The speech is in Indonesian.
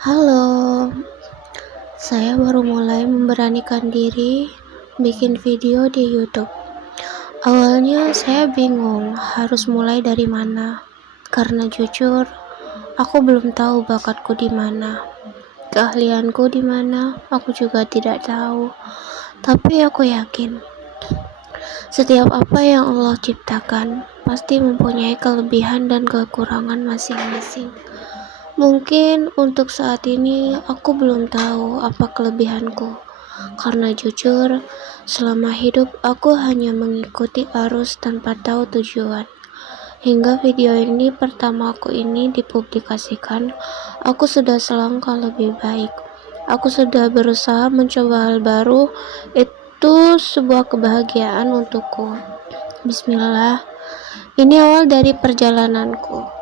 Halo, saya baru mulai memberanikan diri bikin video di YouTube. Awalnya saya bingung harus mulai dari mana, karena jujur, aku belum tahu bakatku di mana, keahlianku di mana, aku juga tidak tahu. Tapi aku yakin, setiap apa yang Allah ciptakan pasti mempunyai kelebihan dan kekurangan masing-masing. Mungkin untuk saat ini aku belum tahu apa kelebihanku, karena jujur, selama hidup aku hanya mengikuti arus tanpa tahu tujuan. Hingga video ini pertamaku ini dipublikasikan, aku sudah selangkah lebih baik. Aku sudah berusaha mencoba hal baru, itu sebuah kebahagiaan untukku. Bismillah, ini awal dari perjalananku.